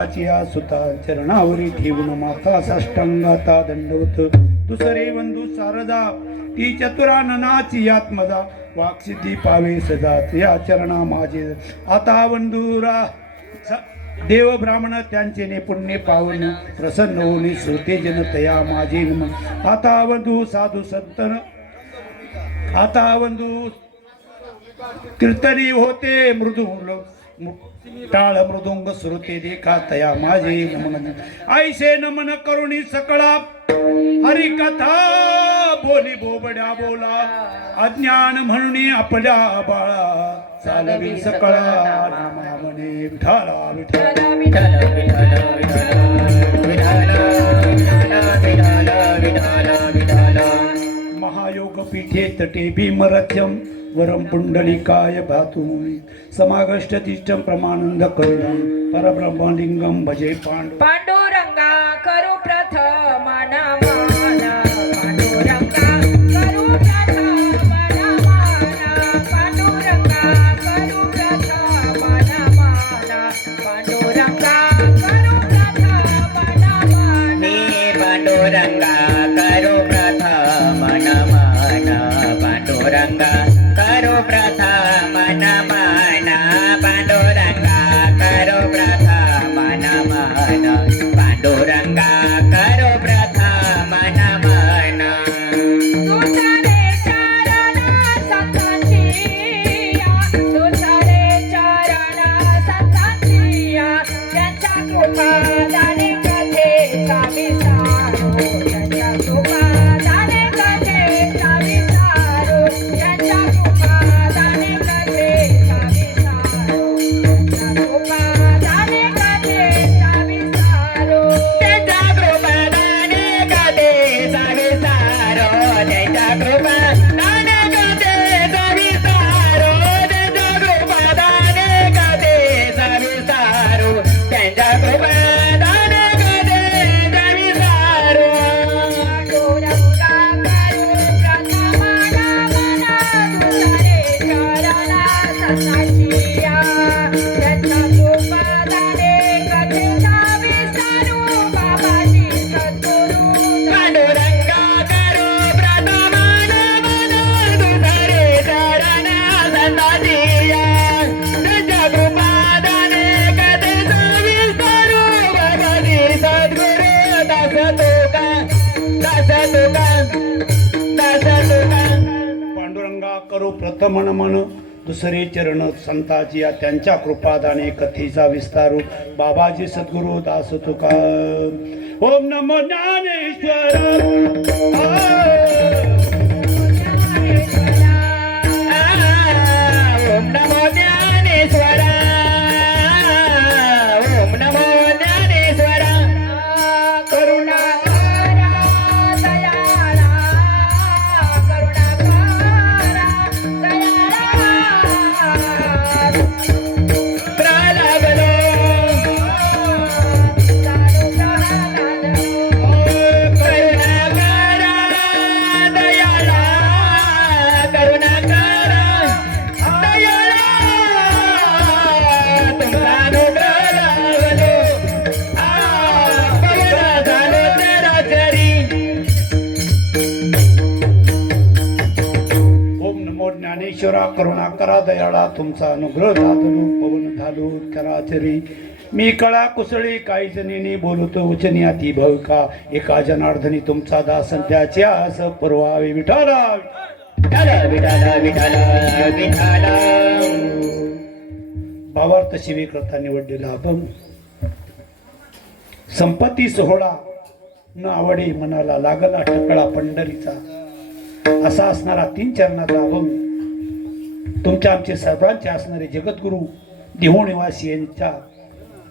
या सुता चरणावरी ठेवून माता साष्टांगाता दंडवत दुसरे बंधू सारदा ती चतुरा ननाची आत्मजा वाक्सिद्धी पावे सदा या चरणा माझे आता बंधुरा देव ब्राह्मण त्यांचे ने पुण्य पावन प्रसन्न होणे श्रोते जन तया माझे नम आता बंधू साधू संतन आता बंधू कीर्तनी होते मृदुंग टाळ मृदुंग श्रुते देखा तया माझे नमन ऐसे नमन करुणी सकळा हरिकथा बोली बोबड्या बोला अज्ञान म्हणून आपल्या बाळा चालवी सकळा नामा म्हणे विठाला विठाला महायोग पीठे तटे भीमरथ्यम वरम पुंडलिकाय भातुमुनी समागष्ट तिष्ठम प्रमानंद करुणं परब्रह्मलिंगम भजे पांडुरंगा करू प्रथम नमन पांडुरंगा करू प्रथम नमन पांडुरंगा करू प्रथम नमन पांडुरंगा करू प्रथम नमन पांडुरंगा करू प्रथम नमन पांडुरंगा करो प्रथम नमन पांडुरंगा करो प्रथम नमन पांडुरंगा करो प्रथम नमन तुझरे चरण संतांचिया त्यांच्या कृपा दाने कथेचा विसारो त्यांच्या कृपा दाने कथेचा विसारो त्यांच्या कृपा दाने कथेचा विसारो त्यांच्या कृपा दाने कथेचा विसारो त्यांच्या कृपादाने कथेचा विसारो त्यांच्या कृपादाने कथेचा विसारो त्यांच्या कृपादाने कथेचा विसारो त्यांच्या कृपादाने कथेचा विसारो पांडुरंगा करू प्रथम नमन तुझरे चरण संतांचिया त्यांच्या कृपा दाने कथेचा विसारो बाबाजी सद्गुरू पांडुरंगा करू प्रथम नमन तुझरे चरण संतांचिया त्यांच्या कृपादाने कथेचा विसारो बाबाजी सद्गुरू दास तुका पांडुरंगा करो प्रथम नमन दुसरे चरण संताची या त्यांच्या कृपादाने कथेचा विस्तारू बाबाजी सद्गुरु दास तुका ओम नमो ज्ञानेश्वर ओम नमो ज्ञानेश्वर ओम नमो ज्ञानेश्वर करुणाकरा दयाळा करुणाकरा दयाळा प्रलागलो करुणाकरा दयाळा करुणाकरा दयाळा तुमचा अनुग्रह लागलो पवित्र झालो चराचरी ओम नमो ज्ञानेश्वरा करुणा करा दयाळा तुमचा अनुग्रह झालो पवन झालो चराचरी मी कळा कुसळी काही जणीने बोलतो उचनी अति भविका एका जनार्दनी तुमचा दास त्याचे आस पुरवावे विठाला विठाला विठाला विठाला विठाला भावार्थ शिवेकरता निवडलेला अभंग संपत्ती सोहळा न आवडे मनाला लागला ठकळा पंढरीचा असा असणारा 3 चरणाचा अभंग तुमच्या आमचे सर्वांचे असणारे जगद्गुरु देहू निवासी यांच्या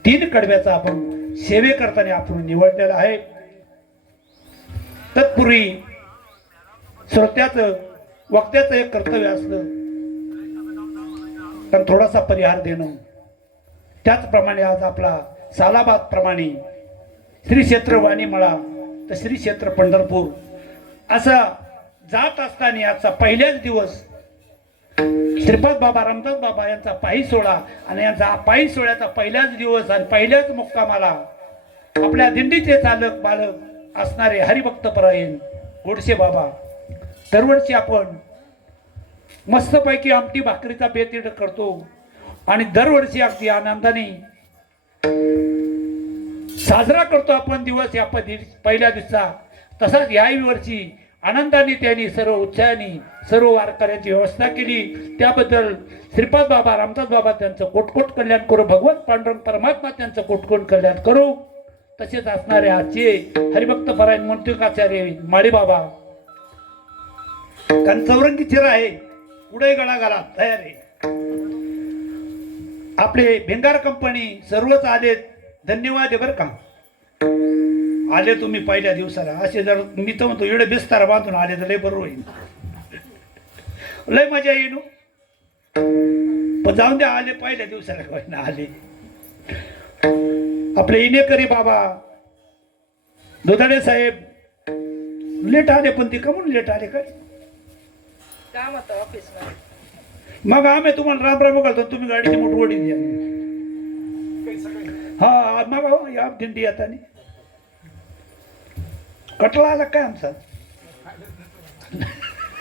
3 कडव्याचा अभंग सेवे करताना आपण निवडलेला आहे. तत्पूर्वी श्रोत्याचं वक्त्याचं एक कर्तव्य असतं पण थोडासा परिहार देणं. त्याचप्रमाणे आज आपला सालाबाद प्रमाणे श्री क्षेत्र वाणीमळा तर श्री क्षेत्र पंढरपूर असा जात असताना आजचा पहिल्याच दिवस श्रीपाद बाबा रामदास बाबा यांचा पायी सोहळा आणि यांचा पायी सोहळ्याचा पहिलाच दिवस आणि पहिल्याच मुक्कामाला आपल्या दिंडीचे चालक बालक असणारे हरिभक्त परायण गोडसे बाबा दरवर्षी आपण मस्तपैकी आमटी भाकरीचा बेतीड करतो आणि दरवर्षी अगदी आनंदाने साजरा करतो आपण दिवस या पहिल्या दिवसा. तसाच याही वर्षी आनंदाने त्यांनी सर्व उत्साहाने सर्व वारकऱ्यांची व्यवस्था केली. त्याबद्दल श्रीपाद बाबा रामदास बाबा त्यांचं कोटकोट कल्याण करू. भगवत पांडुरंग परमात्मा त्यांचं कोटकोट कल्याण करू. तसेच असणारे आजचे हरिभक्त परायण मंत्रिकाचार्य माळी बाबा कारण चौरंगी चिरा आहे पुढे गळा घाला तयार आहे. आपले भिंगार कंपनी सर्वच आले. धन्यवाद आहे बरं का. आले तुम्ही पहिल्या दिवसाला. असे जर मी तर म्हणतो एवढे बिस्तार बांधून आले तर लय बरोबर होईल. लय मजा येईल. पण जाऊन द्या आले पहिल्या दिवसाला आले. आपले इनेकरी बाबा दुधाडे साहेब लेट आले. पण ते का म्हणून लेट आले काय काम होतं ऑफिसमध्ये. मग आम्ही तुम्हाला राम राम घालतो. तुम्ही गाडीची मोठी ओढी द्या. हा मग या दिंडी आता कटला आला काय आमचा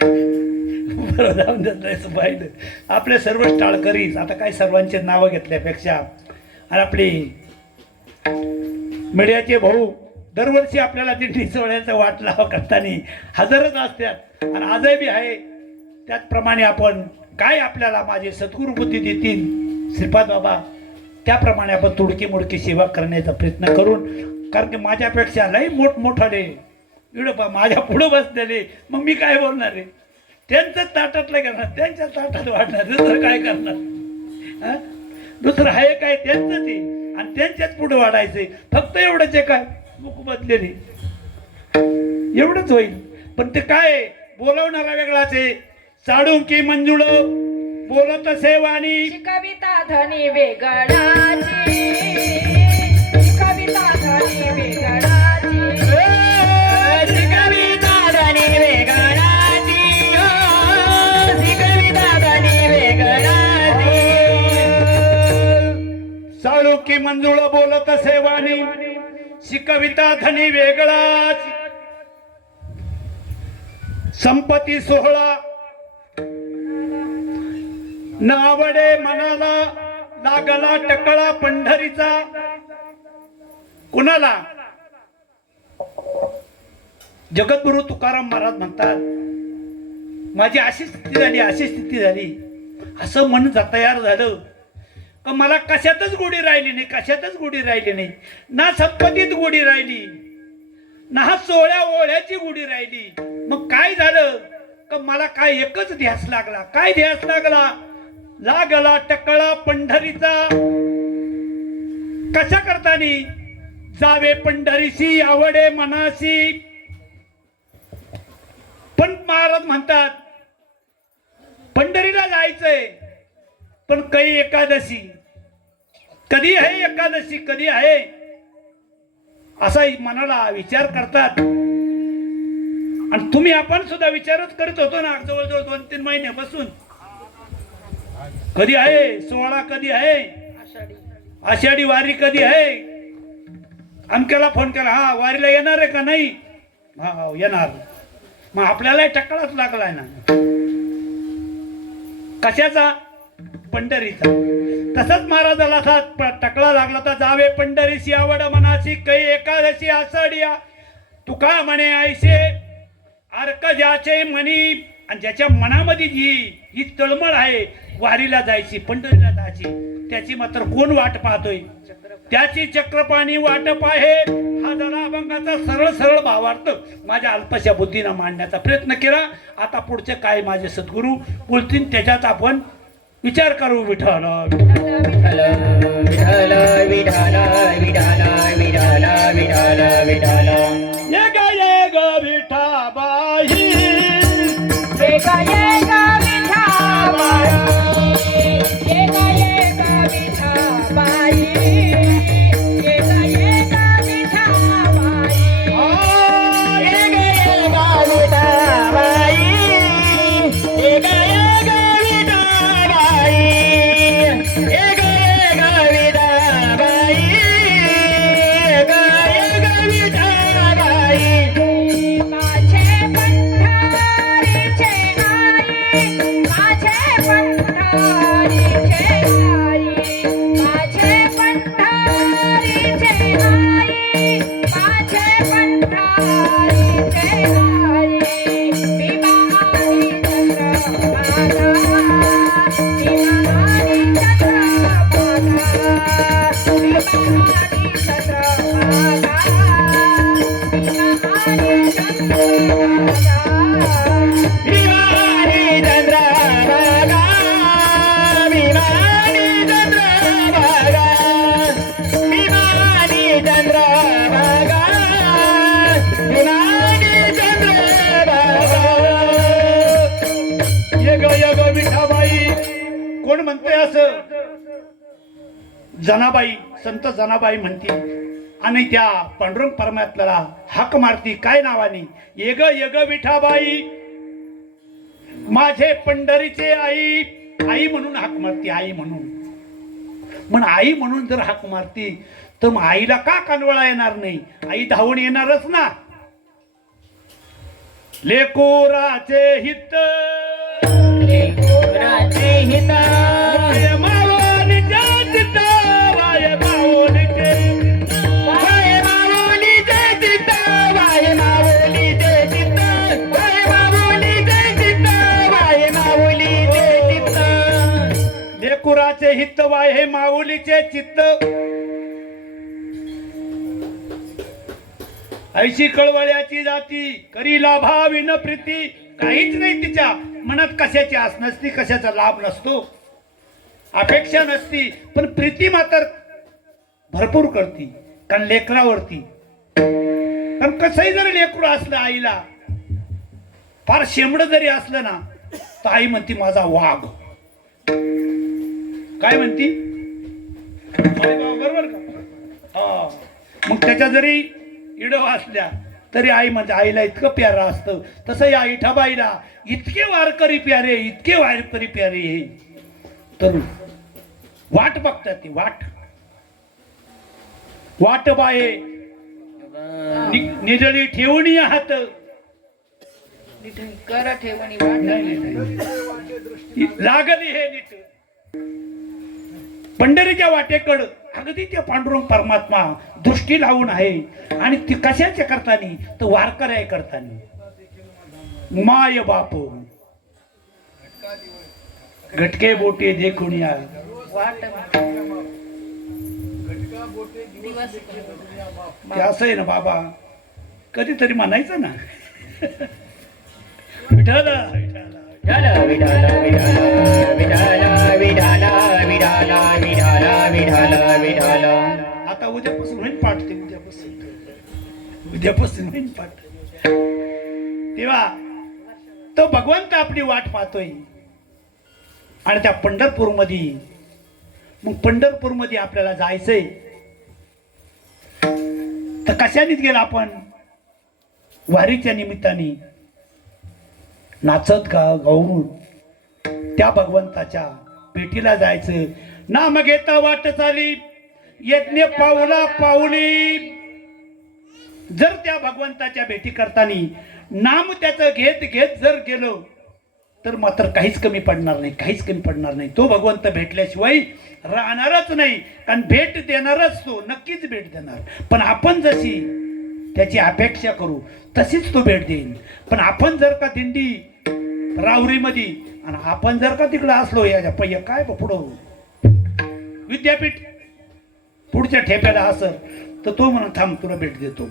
बरं जाऊन देत पाहिलं. आपले सर्व टाळकरीच आता काय सर्वांचे नावं घेतल्यापेक्षा आणि आपले मीडियाचे भाऊ दरवर्षी आपल्याला दिंडी सोहळ्याचा वाट लावा करताना हजरच असतात आणि आजही बी आहे. त्याचप्रमाणे आपण काय आपल्याला माझे सद्गुरू बुद्धी देतील श्रीपाद बाबा त्याप्रमाणे आपण तुडकी मुडकी सेवा करण्याचा प्रयत्न करून. कारण की माझ्यापेक्षा लई मोठमोठाले एवढं माझ्या पुढं बसलेले. मग मी काय बोलणार आहे. त्यांचंच ताटातलं करणार त्यांच्या ताटात वाढणार. दुसरं काय करणार. दुसरं आहे काय त्यांचंच आहे आणि त्यांच्याच पुढे वाढायचंय. फक्त एवढंच आहे काय मुख बदलेले एवढंच होईल. पण ते काय बोलवणारा वेगळाच आहे. साडू की मंजुळ बोलत सेवानी कविता धनी वेगळाची. कविता धनी वेगळाची. कविता धनी वेगळाची. कविता धनी वेगळाची. साडू की मंजुळ बोलत सेवानी शिकविता धनी वेगळाच. संपत्ती सोहळा न आवडे मनाला लागला टकळा पंढरीचा. कुणाला जगद्गुरु तुकाराम महाराज म्हणतात माझी अशी स्थिती झाली अशी स्थिती झाली. असं मन तयार झालं का मला कशातच गोडी राहिली नाही. कशातच गोडी राहिली नाही. ना संपत्तीत गोडी राहिली ना हा सोहळ्या ओळ्याची गोडी राहिली. मग काय झालं का मला काय एकच ध्यास लागला. काय ध्यास लागला टकळा पंढरीचा. कशा करतानी जावे पंढरीशी आवडे मनाशी. पण महाराज म्हणतात पंढरीला जायचंय पण काही एकादशी कधी आहे. एकादशी कधी आहे असा मनाला विचार करतात. आणि तुम्ही आपण सुद्धा विचारच करत होतो ना जवळजवळ 2-3 महिन्यापासून. कधी आहे सोहळा. कधी आहे आषाढी वारी. कधी आहे. अमक्याला फोन केला. हा वारीला येणार आहे का नाही. हा येणार. मग आपल्याला टकळाच लागलाय ना. कशाचा पंढरीचा. तसंच महाराजाला असा टकळा लागला तर जावे पंढरीशी आवड मनाशी काही एकादशी आषाढिया. तुका म्हणे ऐसे अर्क ज्याचे मनी. आणि ज्याच्या मनामध्ये ही तळमळ आहे वारीला जायची पंढरीला जायची त्याची मात्र कोण वाट पाहतोय. त्याची चक्रपाणी वाटप आहे. हा जरा अभंगाचा सरळ सरळ भावार्थ माझ्या अल्पशा बुद्धीनं मांडण्याचा प्रयत्न केला. आता पुढचे काय माझे सद्गुरू बोलतील त्याच्यात आपण विचार करू. विठ्ठल विठ्ठल विठ्ठल विठ्ठल विठ्ठल विठ्ठल विठ्ठल विठ्ठल. ये ग विठाबाई. ये ग विठाबाई. ये ग विठाबाई. ये ग विठाबाई. विठाबाई. कोण म्हणते असं? जनाबाई, संत जनाबाई म्हणते आणि त्या पांडुरंग परमात्म्याला हाक मारती काय नावाने? येग येग विठाबाई, माझे पंढरीचे आई. आई म्हणून हाक मारती, आई म्हणून. मग आई म्हणून जर हाक मारती तर मग आईला का कानवळा येणार नाही? आई धावून येणारच ना. लेकोराचे हित, लेकराचे हित, वाय मावळीचे चित्त, वाय मावळीचे, वाय माऊलीचे चित्त, वाय माऊलीचे चित्त, वाय माऊलीचे चित्त, वाय माऊलीचे चित्त. लेकुराचे हित वाय हे माऊलीचे चित्त. ऐशी कळवळ्याची जाती, करी लाभाविन प्रीती. काहीच नाही तिच्या मनात, कशाची आस नसती, कशाचा लाभ नसतो, अपेक्षा नसती, पण प्रीती मात्र भरपूर करती. कारण लेकरावरती, कारण कसंही जरी लेकरू असलं आईला, फार शेंबड जरी असलं ना, तर आई म्हणती माझा वाघ. काय म्हणती? बरोबर का? हा. मग त्याच्या जरी इडव असल्या तरी आई म्हणजे आईला इतकं प्यारा असतं. तसं या इठाबाईला इतके वारकरी प्यारे, इतके वारकरी प्यारे, हे तर वाट बघतात ती. वाट बाये निजळी ठेवणी हात. कर ठेवणी वाट. लागली हे नीट पंढरीच्या वाटेकड. अगदी त्या पांडुरंग परमात्मा दृष्टी लावून आहे. आणि ती कशाच्या करतानी? तर वारकऱ्या करतानी. माय बाप घटके बोटे देखून या. वाट ते असं आहे ना बाबा, कधीतरी म्हणायचं ना. विठाला विठाला विठाला विठाला विठाला विठाला विठाला विठाला विठाला विठाला. आता उद्यापासून होईल पाठ. ते उद्यापासून होईल पाठ. तेव्हा तो भगवंत आपली वाट पाहतोय. आणि त्या पंढरपूर मध्ये, मग पंढरपूर मध्ये आपल्याला जायचंय तर कशानेच गेला आपण? वारीच्या निमित्ताने नाचत गाऊन त्या भगवंताच्या भेटीला जायचं. नाम घेता वाट चाली, यज्ञ पाऊला पाऊली. जर त्या भगवंताच्या भेटी करताना नाम त्याचं घेत घेत जर गेलो तर मात्र काहीच कमी पडणार नाही, काहीच कमी पडणार नाही. तो भगवंत भेटल्याशिवाय राहणारच नाही. कारण भेट देणारच तो, नक्कीच भेट देणार. पण आपण जशी त्याची अपेक्षा करू तशीच तो भेट देईन. पण आपण जर का दिंडी रावरीमध्ये, आणि आपण जर का तिकडं असलो याच्या पहिल्या काय पुढं विद्यापीठ पुढच्या ठेप्याला असर, तर तो म्हणून थांब तुला भेट देतो.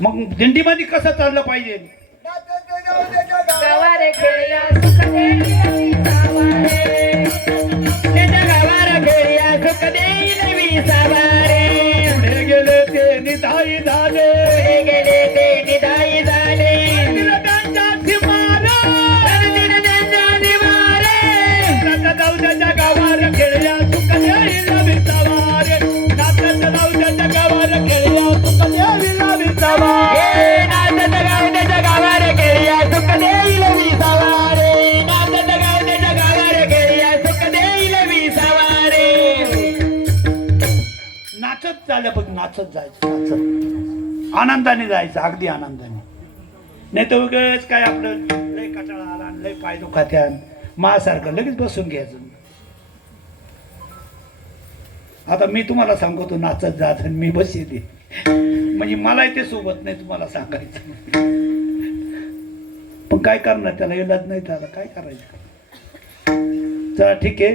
मग दिंडीमध्ये कसं चाललं पाहिजे? गवारे खेळया सुख देई सावारे. त्याच्या गावाला खेळया सुख देईल विसावारे. पुढे गेले ते निधाई झाले, पुढे गेले ते निधाई झाले. त्यांच्याची मारा, त्यांच्या निवारे. जाऊच्या गावाला खेळया सुख देईल विसावारे. नाचत जाऊच्या गावाला खेळया सुख देईल विसावारे. नाचत गावच्या गावाला खेळया सुख देईल विसावारे. नाचत गावच्या गावाला खेळया सुख देईल विसावारे. नाचत झालं बघ, नाचत जायचं, नाचत आनंदाने जायचं, अगदी आनंदाने. नाही तर उगाच काय आपलं लय कटाळा आला, लय पाय दुखात्यान मासारखं लगेच बसून घ्यायचं. आता मी तुम्हाला सांगतो नाचत जात आणि मी बस येते, म्हणजे मला ते सोबत नाही तुम्हाला सांगायचं. पण काय करणार, त्याला इलाज नाही, त्याला काय करायचं. चला ठीक आहे.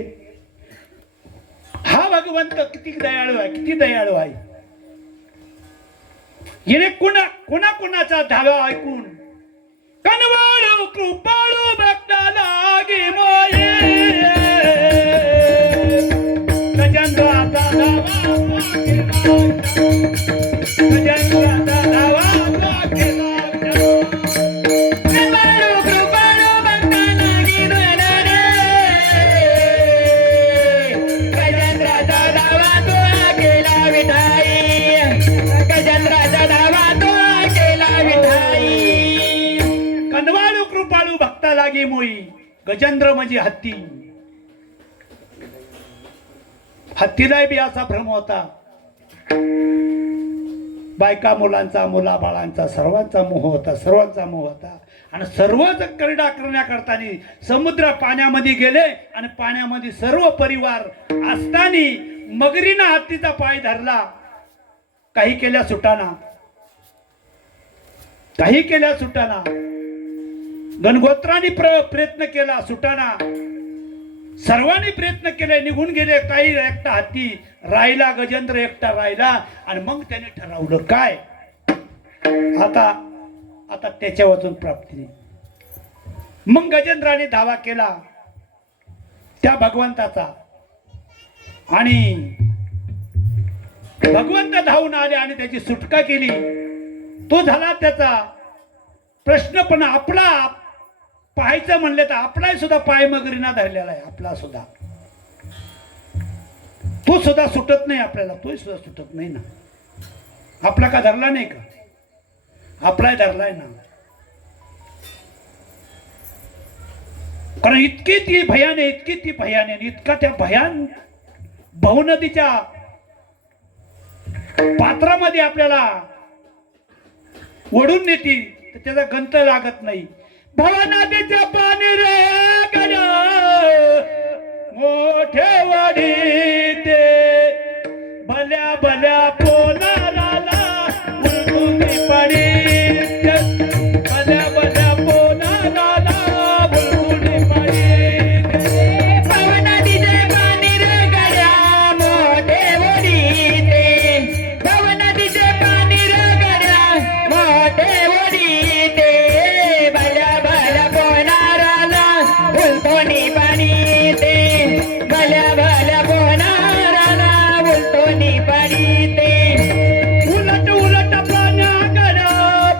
हा भगवंत किती दयाळू आहे, किती दयाळू आहे. येणे कोणाचा धावा ऐकून कनवाळू कृपाळू भक्ताला गे मोये. गजेंद्राचा धावा गजेंद्राचा धावा कृपाळू कृपाळू भक्ताला गे मोये. गजेंद्र म्हणजे हत्ती. हत्तीला बी असा भ्रम होता. बायका मुलांचा, मुलाबाळांचा सर्वांचा मोह होता, सर्वांचा मोह होता. आणि सर्वच करडा करण्याकरता समुद्र पाण्यामध्ये गेले आणि पाण्यामध्ये सर्व परिवार असताना मगरीनं हत्तीचा पाय धरला. काही केल्या सुटाना, काही केल्या सुटाना. गणगोत्राने प्रयत्न केला सुटाना. सर्वांनी प्रयत्न केले, निघून गेले. काही एकटा हत्ती राहिला, गजेंद्र एकटा राहिला. आणि मग त्याने ठरवलं काय, आता आता त्याच्या वाचून प्राप्ती. मग गजेंद्राने दावा केला त्या भगवंताचा. आणि भगवंत धावून आले आणि त्याची सुटका केली. तो झाला त्याचा प्रश्न. पण आपला पाहायचं म्हणले तर आपला सुद्धा पाय मगरीना धरलेला आहे. आपला सुद्धा तो सुद्धा सुटत नाही आपल्याला, तो सुद्धा सुटत नाही ना. आपला का धरला नाही का? आपलाही धरलाय ना. कारण इतकी ती भयाने, इतकी ती भयाने, इतका त्या भयान भाऊ नदीच्या पात्रामध्ये आपल्याला ओढून नेती, तर त्याचा गंत लागत नाही. भवा नदीचे पाणी रे गड्या मोठे वाढी ते, भल्या भल्या पोनाराला उलटून पडी. भल्या भल्या पोनाराला उलटून पडी. भवा नदीचे पाणी रे गड्या मोठे वडी ते, भवा नदीचे पाणी रे गड्या मोठे वडी ते, भल्या भल्या पोनाराला उलटून पाणी ते, भल्या भल्या पोनाराला उलटून पाणी ते. उलट उलट पाण्याकडे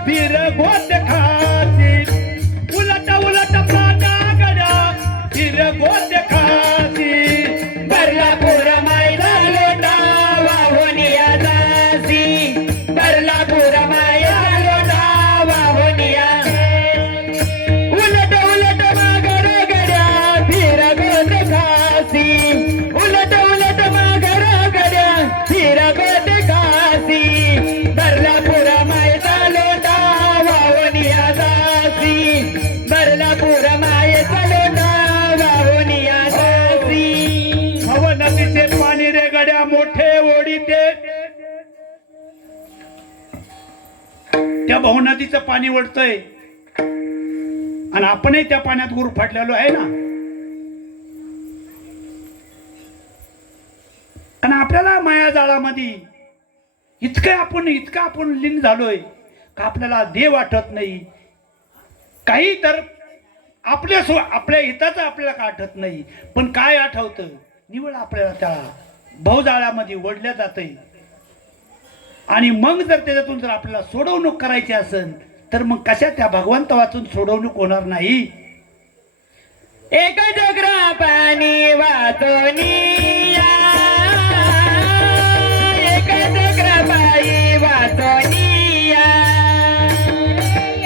फिर गोत खासी. उलट उलट पाण्याकडे फिर गोत खासी. भरला पुरा मायला लोटा वाहून या जासी, भरला पुरा माया लोटा वाहून या. उलट उलट मागर गड्या फिर गोत खासी, उलट उलट मागर गड्या फिर गोत खासी, भरला पुरा मायचा लोटा वाहून या जासी, भरला पुरा मायचा लोटा वाहून या जासी. भव नदीचे पाणी रे गड्या मोठे ओढीते. त्या भाऊ नदीचं पाणी ओढतंय आणि आपणही त्या पाण्यात गुर फाटलेलो आहे ना. आणि आपल्याला माया जाळामध्ये इतकं आपण लीन झालोय का आपल्याला देव वाटत नाही. काही तर आपल्या हिताचं आपल्याला का आठवत नाही. पण काय आठवतं, निवड आपल्याला त्या भावजाळ्यामध्ये ओढल्या जाते. आणि मग जर त्याच्यातून जर आपल्याला सोडवणूक करायची असेल तर मग कशा त्या भगवंत वाचून सोडवणूक होणार नाही. एक जगरा पाणी वाचोनिया, एक जगरा पायी वाचोनिया,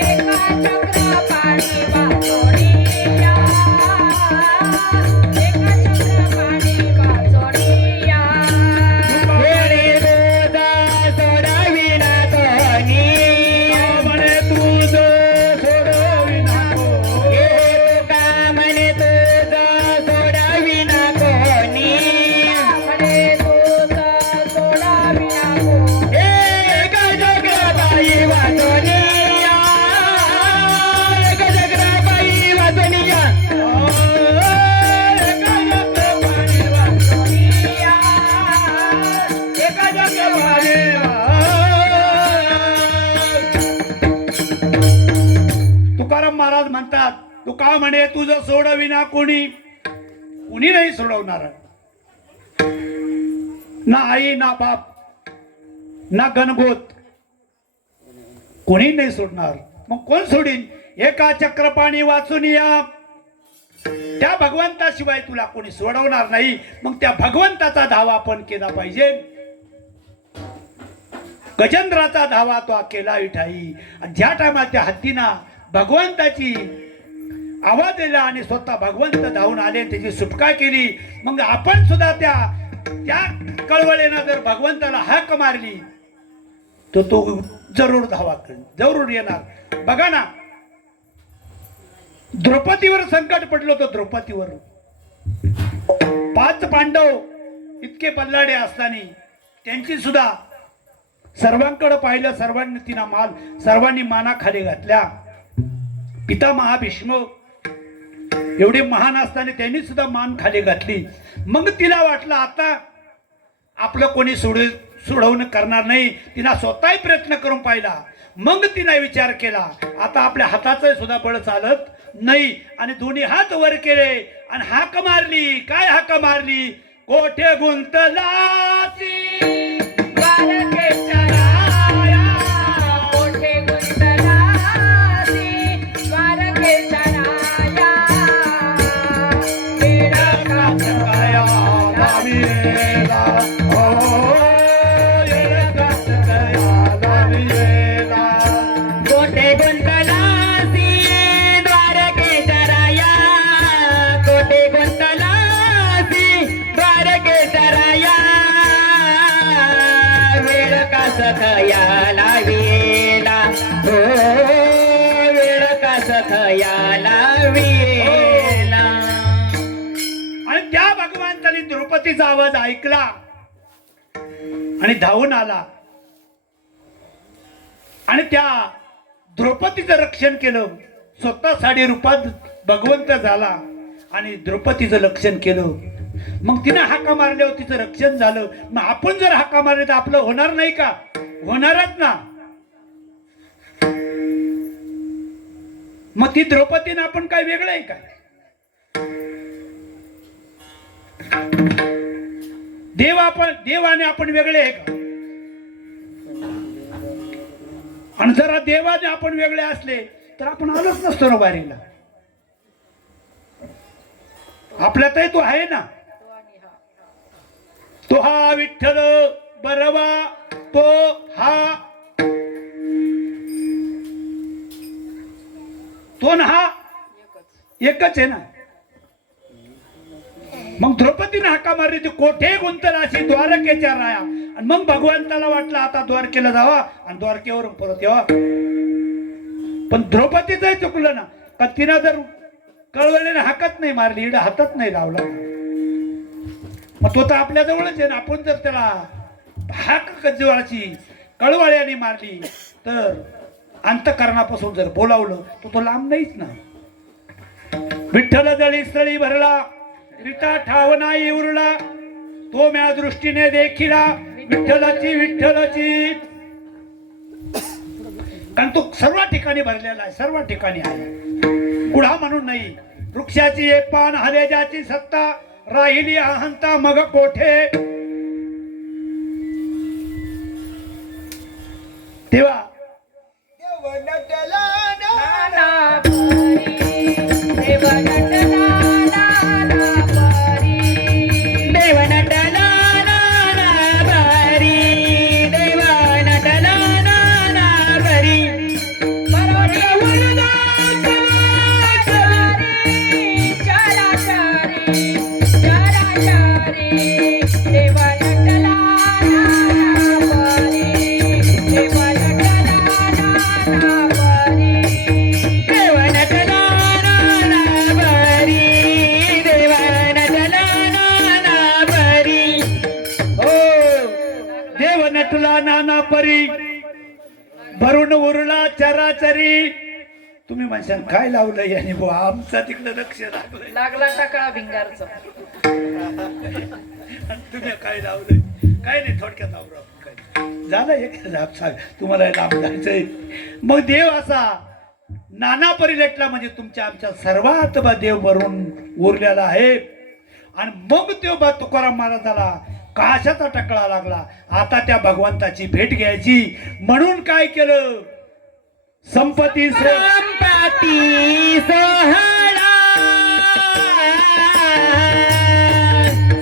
एका चक्रा पाणी वाचोनिया, एका चक्रा पाणी वाचोनिया. कोणी रोजा सोडाविना कोणिया, म्हणे तुझ सोडविना कोणी. हे तुका म्हणे तुझा सोडाविना कोणिया, म्हणे तुझा सोडाविना कोणी. एक जगरा पायी वाचोनिया, एक जगरा पायी वाचोनिया. एका चक्रा तुकाराम महाराज म्हणतात, तुका म्हणे तुझं सोडविना कोणी. कुणी नाही सोडवणार. ना आई ना बाप ना गणगोत, कोणी नाही सोडणार. मग कोण सोडीन. एका चक्रपाणी वाचून या, त्या भगवंताशिवाय तुला कोणी सोडवणार नाही. मग त्या भगवंताचा धावा आपण केला पाहिजे. गजेंद्राचा धावा तो केला विठाई. ज्या टायमात त्या हत्तीना भगवंताची आवाज दिला आणि स्वतः भगवंत धावून आले, त्याची सुटका केली. मग आपण सुद्धा त्या कळवळेनं जर भगवंताला हाक मारली तर तो जरूर धावा करेल, जरूर येणार. बघा ना, द्रौपदीवर संकट पडलं होतं. द्रौपदीवर 5 पांडव इतके बल्लाडे असताना त्यांची सुद्धा सर्वांकडे पाहिलं, सर्वांनी माना खाली घातल्या. पितामहा भीष्म एवढे महान असताना त्यांनी सुद्धा मान खाली घातली. मग तिला वाटलं आता आपलं कोणी सोडवणं करणार नाही. तिनं स्वतःही प्रयत्न करून पाहिला. मग तिने विचार केला आता आपल्या हाताचं सुद्धा बळ चालत नाही, आणि दोन्ही हात वर केले आणि हाक मारली. काय हाक मारली? कोठे गुंतलासी द्वारकेच्या राया, कोठे गुंतलासी द्वारकेच्या राया. वेळ काया लाविलेला, ओ येळ काया लाविलेला. कोठे गुंतलासी द्वारकेच्या राया, कोठे गुंतलासी द्वारकेच्या राया. वेळ कास खयाला वेला, हो वेळ कास खयाला वेला. आणि त्या भगवंताने द्रौपदीचा आवाज ऐकला आणि धावून आला आणि त्या द्रौपदीचं रक्षण केलं. स्वतः 6.5 रूपात भगवंत झाला आणि द्रौपदीचं रक्षण केलं. मग तिने हाका मारल्यावर तिचं रक्षण झालं. मग आपण जर हाका मारले तर आपलं होणार नाही का? होणारच ना. मग ती द्रौपदीनं आपण काय वेगळं आहे काय? देवाने आपण वेगळे आहे का? आणि जरा देवाने आपण वेगळे असले तर आपण आलोच नसतो ना वारीला. आपल्यातही तो आहे ना. तो हा विठ्ठल बरवा, तो हा, तो ना हा एकच आहे ना. मग द्रौपदीने हाका मारली ती कोठे गुंतलासी द्वारकेच्या राया. आणि मग भगवंताला वाटलं आता द्वारकेला जावा आणि द्वारकेवरून परत यावा. पण द्रौपदीचंही चुकलं ना, का तिनं जर कळवळीने हाकत नाही मारली, इडं हातात नाही लावला. मग तो तर आपल्या जवळच आहे ना. आपण जर त्याला हाक जवळची कळवळ्याने मारली तर अंतकरणापासून जर बोलावलं तर तो लांब नाहीच ना. विठ्ठल जळी स्थळी भरला, रिता ठाव नाही उरला, तो म्या दृष्टीने देखिला विठ्ठलाची. कारण तो सर्व ठिकाणी भरलेला आहे, सर्व ठिकाणी आहे. कुढा म्हणून नाही. वृक्षाची एक पान हले ज्याची सत्ता, राहिली अहंता मग कोठे. तेव्हा नाना परी, देव नटला नाना परी. देव नटला नाना परी, देव नटला नाना परी. परोढे वरदान चराचरी, चराचरी, चराचरी. देव नटला नाना परी, देव नटला नाना परी. देव नटला नाना परी, देव नटला नाना परी. हो, देव नटला नाना परी, भरून उरला चराचरी. तुम्ही म्हणशाल काय लावलं याने बुवा, आमचा तिकडे लक्ष लागलंय. लागला टाकळा भिंगारचा. तुम्ही काय लावलंय? काय नाही, थोडक्यात आवरा काय झालं. एक लाभ सांग, तुम्हाला लाभ जायचंय. मग देव असा नाना परी लटला म्हणजे तुमच्या आमच्या सर्वात बा देव भरून उरलेला आहे. आणि मग तो बा तुकाराम महाराजाला काशाचा टकळा लागला. आता त्या भगवंताची भेट घ्यायची म्हणून काय केलं? संपत्ती संपत्ती सोहळा,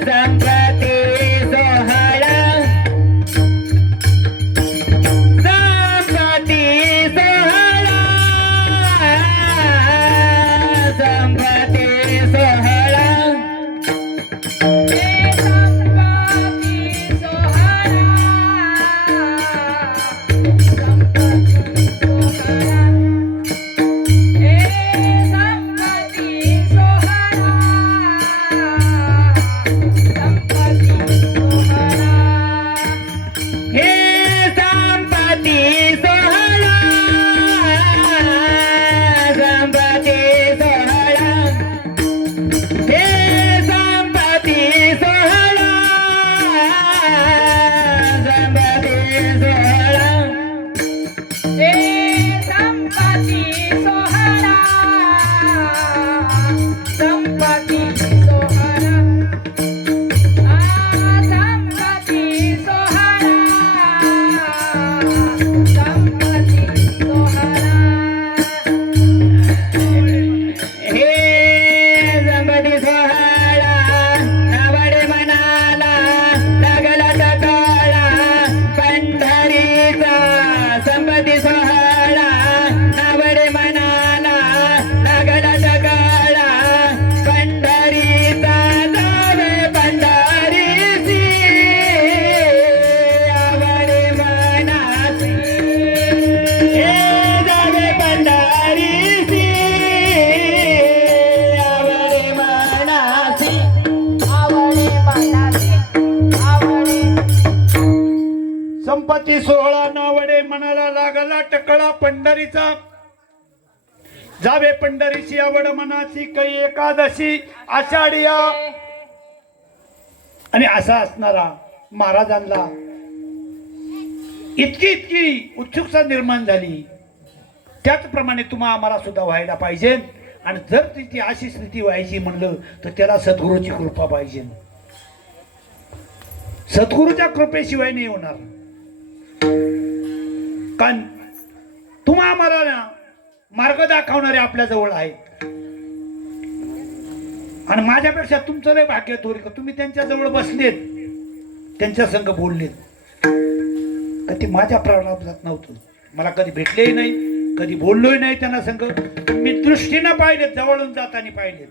संपत्ती सोहळा, संपत्ती सोहळा, संपत्ती 16 नावडे मनाला लागला टकळा पंढरीचा जावे पंढरीची आवड मनाची कै एकादशी आषाढिया. आणि असा असणारा महाराजांना इतकी उत्सुकता निर्माण झाली. त्याचप्रमाणे तुम्हा आम्हाला सुद्धा व्हायला पाहिजे. आणि जर तिची अशी स्थिती व्हायची म्हणलं तर त्याला सद्गुरूची कृपा पाहिजे. सद्गुरूच्या कृपेशिवाय नाही होणार. कारण तुम्हा आम्हाला ना मार्ग दाखवणारे आपल्या जवळ आहेत. आणि माझ्यापेक्षा तुमचं लय भाग्य थोडी का तुम्ही त्यांच्या जवळ बसलेत, त्यांच्या संग बोललेत. कधी माझ्या प्रभावात नव्हतं, मला कधी भेटलेही नाही, कधी बोललोही नाही त्यांना संग. मी दृष्टीनं पाहिलेत, जवळून जाताना पाहिलेत,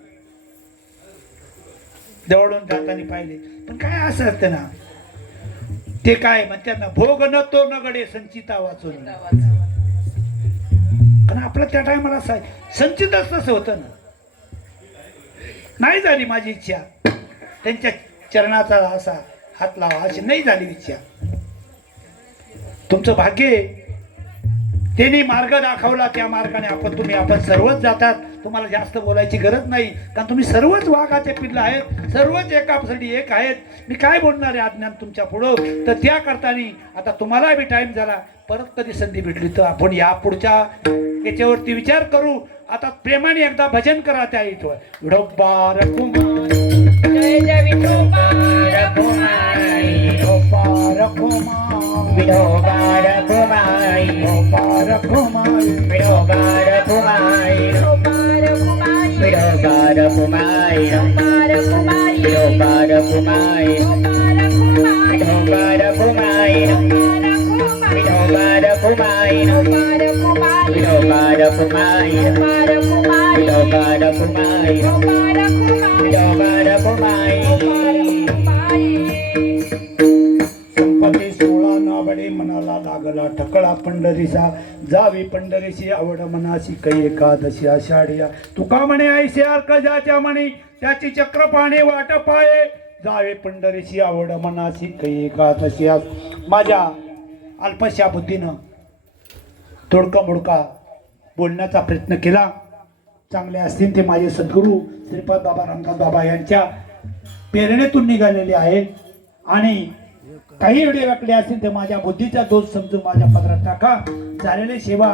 जवळून जाताना पाहिले. पण काय असं असतं ना, ते काय म्हणतात ना, भोग न तो नगडे संचिता वाचून. कारण आपलं त्या टायमाला संचितच तसं होतं ना. नाही झाली माझी इच्छा त्यांच्या चरणाचा असा हात लावा, अशी नाही झाली इच्छा. तुमचं भाग्य, त्यांनी मार्ग दाखवला, त्या मार्गाने आपण सर्वच जातात. तुम्हाला जास्त बोलायची गरज नाही, कारण तुम्ही सर्वच वाघाचे पिल्लं आहेत, सर्वच एकासाठी एक आहेत. मी काय बोलणार आहे अज्ञान तुमच्या पुढं. तर त्या करताना आता तुम्हाला बी टाइम झाला, परत कधी संधी भेटली तर आपण या पुढच्या याच्यावरती विचार करू. आता प्रेमाने एकदा भजन करा त्या इथं. विठोबा रखुमाई, जय जय विठोबा रखुमाई, विठोबा रखुमाई, विठोबा रखुमाई, विठोबा रखुमाई, विठोबा रखुमाई, विठोबा रखुमाई, विठोबा रखुमाई, विठोबा रखुमाई, विठोबा रखुमाई, विठोबा रखुमाई, विठोबा रखुमाई, विठोबा रखुमाई, विठोबा रखुमाई, विठोबा रखुमाई. संपत्ती 16 नावडे मनाला लागला ठकळा पंढरीचा जावी पंढरीची आवड मनाशी कै एकादशी आषाढिया. तुका म्हणे ऐसे अर्क ज्याच्या म्हणे त्याची चक्रपाणे वाट पाये जावे पंढरीची आवड मनाशी कै एकादशी. माझ्या अल्पशा बुद्धीनं तोडका मोडका बोलण्याचा प्रयत्न केला. चांगले असतील ते माझे सद्गुरू श्रीपाद बाबा रामदास बाबा यांच्या प्रेरणेतून निघालेले आहेत. आणि काही वेळे वाकडे असतील ते माझ्या बुद्धीचा दोष समजून माझ्या पदरात टाका. झालेली सेवा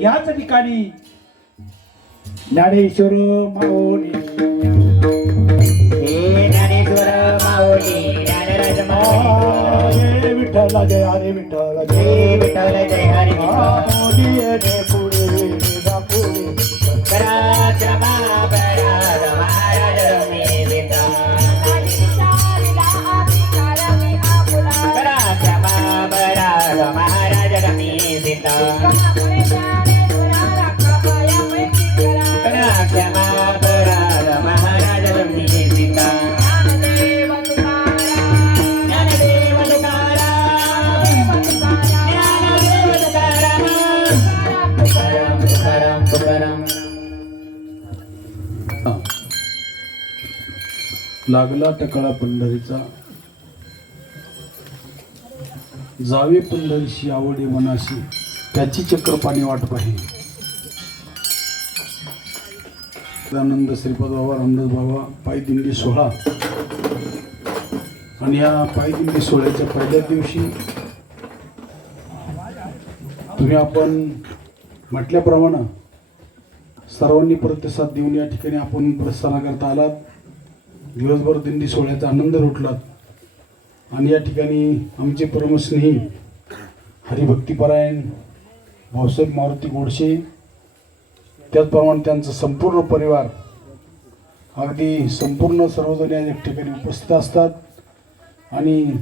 याच ठिकाणी ज्ञानेश्वर माऊली, हे ज्ञानेश्वर माऊली, ज्ञानराज माऊली, हरे विठ्ठल जय हरे विठ्ठल हे जय विठ्ठल जय हरी माऊली येणे पुढे बापुढे. पराक्रमा पराग महाराज रमे विठा, पराक्रमा पराग महाराज रमे विठा, पराक्रमा पराग महाराज रमे विठा. ज्ञानदेव तुकाराम, ज्ञानदेव तुकाराम, तुकाराम तुकाराम तुकाराम. लागला टकळा पंढरीचा जावे पंढरीशी आवडे मनाशी त्याची चक्रपाणी वाट पाहिजे. आनंद श्रीपाद बाबा रामदास बाबा पायदिंडी सोहळा. आणि या पायदिंडी सोहळ्याच्या पहिल्या दिवशी तुम्ही आपण म्हटल्याप्रमाणे सर्वांनी प्रतिसाद देऊन या ठिकाणी आपण प्रस्थानाकरता आलात. दिवसभर दिंडी सोहळ्याचा आनंद लुटलात. आणि या ठिकाणी आमचे परमस्नेही हरिभक्तीपरायण भाऊसाहेब मारुती गोडसे, त्याचप्रमाणे त्यांचा संपूर्ण परिवार, अगदी संपूर्ण सर्वजण या ठिकाणी उपस्थित असतात. आणि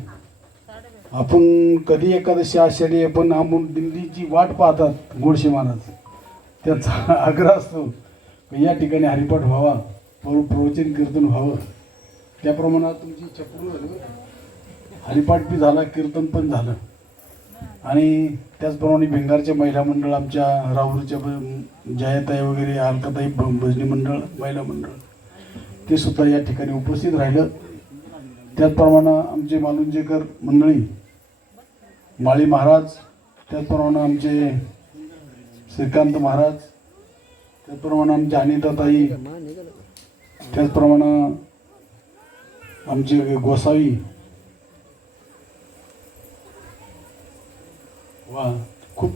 आपण कधी एकादशी आषाढी पण आपण दिंडीची वाट पाहतात. गोडसे महाराज त्यांचा आग्रह असतो या ठिकाणी हरिपाठ व्हावा, प्रवचन कीर्तन व्हावं. त्याप्रमाणे तुमची इच्छा पूर्ण झाली. हरिपाठ बी झाला, कीर्तन पण झालं. आणि त्याचप्रमाणे भिंगारचे महिला मंडळ, आमच्या राहुरीच्या जयाताई वगैरे, अलकाताई भजनी मंडळ, महिला मंडळ, ते सुद्धा या ठिकाणी उपस्थित राहिलं. त्याचप्रमाणे आमचे मालुंजेकर मंडळी माळी महाराज, त्याचप्रमाणे आमचे श्रीकांत महाराज, त्याचप्रमाणे आमच्या अनिताताई, त्याचप्रमाणे आमचे गोसावी, वा खूप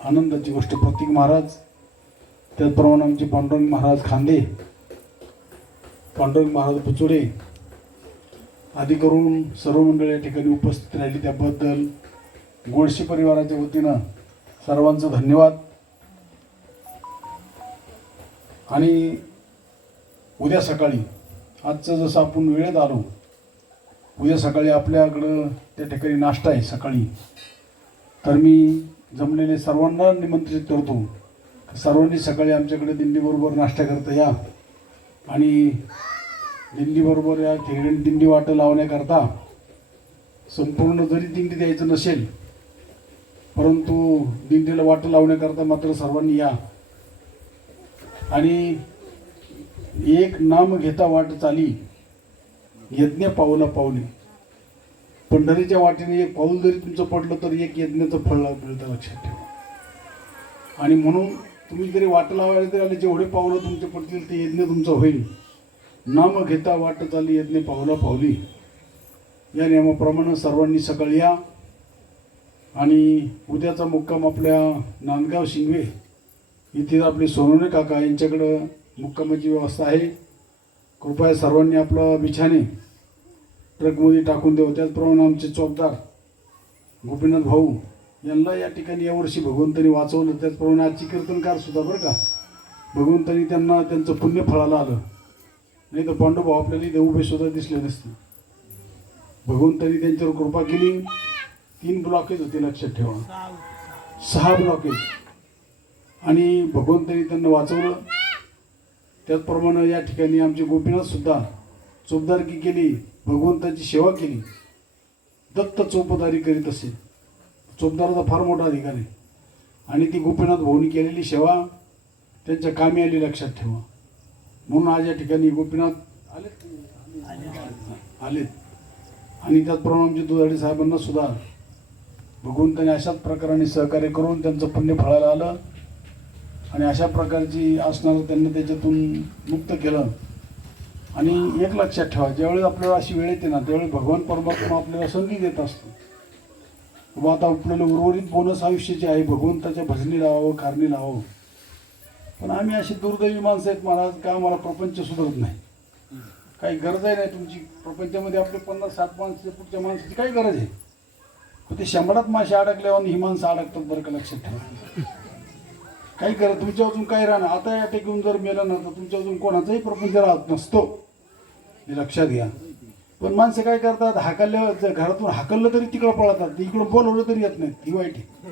आनंदाची गोष्ट प्रतीक महाराज, त्याचप्रमाणे आमचे पांडुरंग महाराज खांदे, पांडुरंग महाराज पुचुडे आदी करून सर्व मंडळी या ठिकाणी उपस्थित राहिली, त्याबद्दल गोडशी परिवाराच्या वतीनं सर्वांचं धन्यवाद. आणि उद्या सकाळी, आजचं जसं आपण वेळेत आलो, उद्या सकाळी आपल्याकडं त्या ठिकाणी नाश्ता आहे सकाळी. तर मी जमलेले सर्वांना निमंत्रित करतो, सर्वांनी सकाळी आमच्याकडे दिंडीबरोबर नाश्ता करता या. आणि दिंडीबरोबर या ठिकाणी दिंडी वाट लावण्याकरता संपूर्ण जरी दिंडी द्यायचं नसेल, परंतु दिंडीला वाट लावण्याकरता मात्र सर्वांनी या. आणि एक नाम घेता वाट चाली, यज्ञ पावला पावली. पंढरीच्या वाटेने एक पाऊल जरी तुमचं पडलं तर एक यज्ञाचं फळ मिळतं, लक्षात ठेवा. आणि म्हणून तुम्ही जरी वाट लावायला जरी आले, जेवढे पावलं तुमचे पडतील ते यज्ञ तुमचं होईल. नाम घेता वाट चाली, यज्ञ पावला पावली. या नियमाप्रमाणे सर्वांनी सकाळी या. आणि उद्याचा मुक्काम आपल्या नांदगाव शिंगवे इथे आपले सोनवणे काका यांच्याकडं मुक्कामाची व्यवस्था आहे. कृपया सर्वांनी आपलं बिछाने ट्रकमध्ये टाकून देऊ. त्याचप्रमाणे आमचे चौकदार गोपीनाथ भाऊ यांना या ठिकाणी यावर्षी भगवंतांनी वाचवलं. त्याचप्रमाणे आजची कीर्तनकार सुद्धा बरं का, भगवंतांनी त्यांना त्यांचं पुण्य फळाला आलं. नाही तर पांडुभाऊ आपल्याला इथे उभे सुद्धा दिसले नसते. भगवंतांनी त्यांच्यावर कृपा केली. 3 ब्लॉकेज होते, लक्षात ठेवा, 6 ब्लॉकेज, आणि भगवंतांनी त्यांना वाचवलं. त्याचप्रमाणे या ठिकाणी आमचे गोपीनाथ सुद्धा चोपदारकी केली, भगवंताची सेवा केली. दत्त चोपदारी करीत असे, चोपदाराचा फार मोठा अधिकार आहे. आणि ती गोपीनाथ भाऊनी केलेली सेवा त्यांच्या कामी आली, लक्षात ठेवा. म्हणून आज या ठिकाणी गोपीनाथ आलेत. आणि त्याचप्रमाणे आमचे दुधाडे साहेबांना सुद्धा भगवंताने अशाच प्रकाराने सहकार्य करून त्यांचं पुण्य फळायला आलं. आणि अशा प्रकारची असणारं त्यांना त्याच्यातून मुक्त केलं. आणि एक लक्षात ठेवा, ज्यावेळेस आपल्याला अशी वेळ येते ना, त्यावेळेस भगवान परमात्मा आपल्याला संधी देत असतो. बाबा आता आपल्याला उर्वरित बोनस आयुष्याचे आहे, भगवंताच्या भजनी लावावं, कारणी लावावं. पण आम्ही अशी दुर्दैवी माणसं आहेत महाराज, का आम्हाला प्रपंच सुधारत नाही. काही गरजही नाही तुमची प्रपंचामध्ये. आपले 50-60 माणसं पुढच्या माणसाची काही गरज आहे. पण ते शंभरात मासे अडकल्यावर ही माणसं अडकतात बरं का, लक्षात ठेवा. काही करा, तुमच्या अजून काही राहणार. आता या टेकून जर मेलं ना तर तुमच्या अजून कोणाचाही प्रपंच राहत नसतो, हे लक्षात घ्या. पण माणसं काय करतात, हाकलल्यावर घरातून हाकललं तरी तिकडं पळतात, इकडं बोलवलं तरी येत नाहीत. ही वाईट आहे.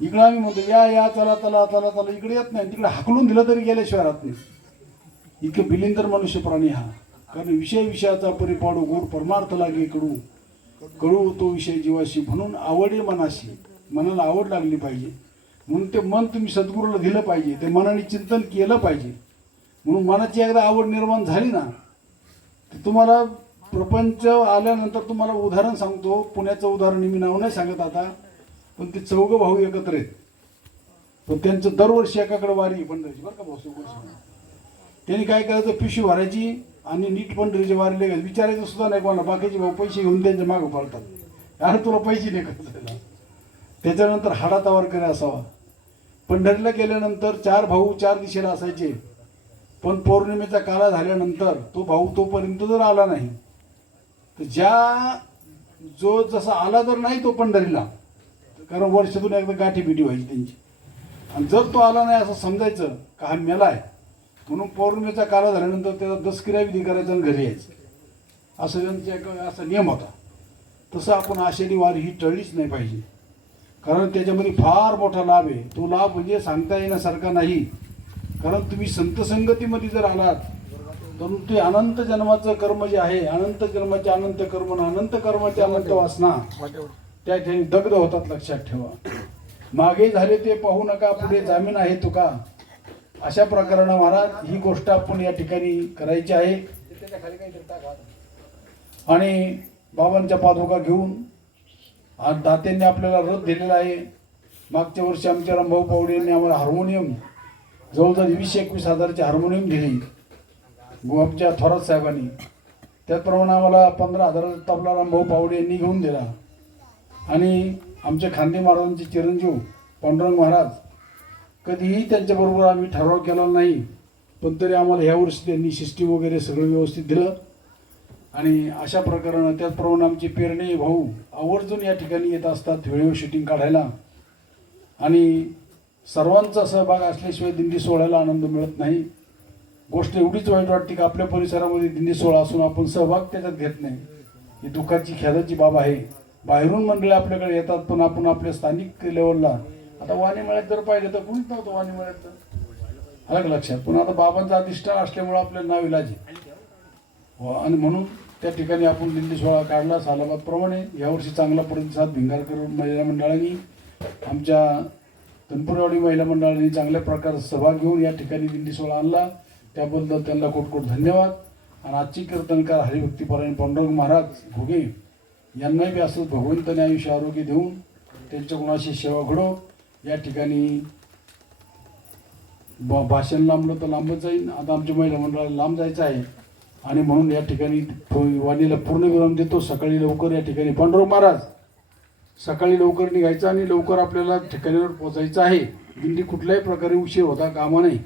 इकडं आम्ही म्हणतो या या चला चला चला चला, इकडे येत नाही. तिकडे हाकलून दिलं तरी गेल्याशिवाय राहत नाही. इतकं बिलिंदर मनुष्य प्राणी हा. कारण विषयाचा परिपाडू गोड परमार्थ लागे कडू, कडू तो विषय जीवाशी. म्हणून आवडे मनाशी, मनाला आवड लागली पाहिजे. म्हणून ते मन तुम्ही सद्गुरूला दिलं पाहिजे, ते मनाने चिंतन केलं पाहिजे. म्हणून मनाची एकदा आवड निर्माण झाली ना, तर तुम्हाला प्रपंच आल्यानंतर तुम्हाला उदाहरण सांगतो. पुण्याचं उदाहरण मी नाव नाही सांगत आता, पण ते 4 भाऊ एकत्र आहेत. पण त्यांचं दरवर्षी एकाकडे वारी पंढरीची बरं का भाऊ. त्यांनी काय करायचं, पिशवी भरायची आणि नीट पंढरीची वारीला घ्यायचं. विचारायचं सुद्धा नाही कोणाला. बाकीचे भाऊ पैसे घेऊन त्यांच्या मागं पळतात, अरे तुला पैसे नाही करायला. त्याच्यानंतर हाडातावर करे असावा. पंढरीला गेल्यानंतर 4 भाऊ 4 दिशेला असायचे. पण पौर्णिमेचा काळा झाल्यानंतर तो भाऊ तोपर्यंत जर आला नाही, तर जो जसा आला जर नाही तो पंढरीला, कारण वर्षातून एकदा गाठी बिठी व्हायची त्यांची. आणि जर तो आला नाही असं समजायचं का हा मेला आहे. म्हणून पौर्णिमेचा काळा झाल्यानंतर त्याचा दसकिरा विधी करायचा आणि घरी यायचं, असं त्यांचा असा नियम होता. तसं आपण आषाढी वारी ही टळलीच नाही पाहिजे. कारण त्याच्यामध्ये फार मोठा लाभ आहे. तो लाभ म्हणजे सांगता येण्यासारखा नाही. कारण तुम्ही संत संगतीमध्ये जर आलात तर ते अनंत जन्माचं कर्म जे आहे, अनंत जन्माचे अनंत कर्म, अनंत कर्माचे अनंत वासना त्या ठिकाणी दग्ध होतात, लक्षात ठेवा. मागे झाले ते पाहू नका, पुढे जामीन आहे तुका. अशा प्रकारानं महाराज ही गोष्ट आपण या ठिकाणी करायची आहे. आणि बाबांच्या पादुका घेऊन आज दात्यांनी आपल्याला रथ दिलेला आहे. मागच्या वर्षी आमच्या रामभाऊ पावडे यांनी आम्हाला हार्मोनियम जवळजवळ 20-21 हजाराची हार्मोनियम दिली आमच्या थोरात साहेबांनी. त्याचप्रमाणे आम्हाला 15 हजाराचा तबला रामभाऊ पावडे यांनी घेऊन दिला. आणि आमचे खांदे महाराजांचे चिरंजीव पांडुरंग महाराज, कधीही त्यांच्याबरोबर आम्ही ठराव केला नाही, पण तरी आम्हाला ह्या वर्षी त्यांनी सिस्टीम वगैरे सगळं व्यवस्थित दिलं. आणि अशा प्रकारानं त्याचप्रमाणे आमचे पेरणे भाऊ आवर्जून या ठिकाणी येत असतात व्हिडिओ शूटिंग काढायला. आणि सर्वांचा सहभाग असल्याशिवाय दिंडी सोहळ्याला आनंद मिळत नाही. गोष्ट एवढीच वाईट वाटते की आपल्या परिसरामध्ये दिंडी सोहळा असून आपण सहभाग त्याच्यात घेत नाही. ही दुःखाची खेदाची बाब आहे. बाहेरून मंडळी आपल्याकडे येतात, पण आपण आपल्या स्थानिक लेवलला, आता वाणी मेळ्यात जर पाहिलं तर कुणीच नव्हतं वाणी मेळ्यात, अलग लक्षात. पण आता बाबांचा अधिष्ठान असल्यामुळे आपल्याला नाव इलाज आहे. आणि म्हणून त्या ठिकाणी आपण दिंडी सोहळा काढला सालाबादप्रमाणे. यावर्षी चांगला प्रतिसाद भिंगारकर महिला मंडळांनी, आमच्या तनपुरवाडी महिला मंडळाने चांगल्या प्रकारे सहभाग घेऊन या ठिकाणी दिंडी सोहळा आणला. त्याबद्दल त्यांना कोटकोट धन्यवाद. आणि आजची कीर्तनकार हरिभक्तीपरायण पांडुरंग महाराज घोगे यांनाही बी असंच भगवंताने आयुष्य आरोग्य देऊन त्यांच्या गुणाची सेवा घडो. या ठिकाणी भाषण लांबलं तर लांबच जाईल. आता आमच्या महिला मंडळाला लांब जायचं आहे आणि म्हणून या ठिकाणी वाणीला पूर्ण विराम देतो. सकाळी लवकर या ठिकाणी पांडुरंग महाराज सकाळी लवकर निघायचं आणि लवकर आपल्याला ठिकाणीवर पोचायचं आहे. दिंडी कुठल्याही प्रकारे उशीर होता कामा नाही.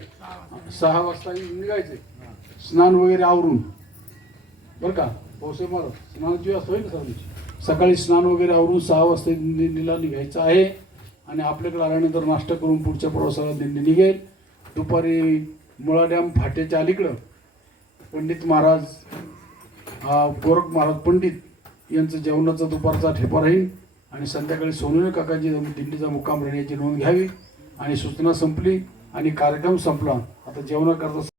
6 वाजता निघायचे, स्नान वगैरे आवरून, बरं का पावसे महाराज, स्नानाची व्यवस्था होईल ना सकाळी स्नान वगैरे आवरून 6 वाजता दिंडीला निघायचं आहे. आणि आपल्याकडे आल्यानंतर नाश्ता करून पुढच्या प्रवासाला दिंडी निघेल. दुपारी मुळा डॅम फाट्याच्या अलीकडं पंडित महाराज, गोरख महाराज पंडित यांचं जेवणाचा दुपारचा ठेपा राहील. आणि संध्याकाळी सोनवणे काकाची दिंडीचा मुक्काम राहण्याची नोंद घ्यावी. आणि सूचना संपली आणि कार्यक्रम संपला. आता जेवणाकरता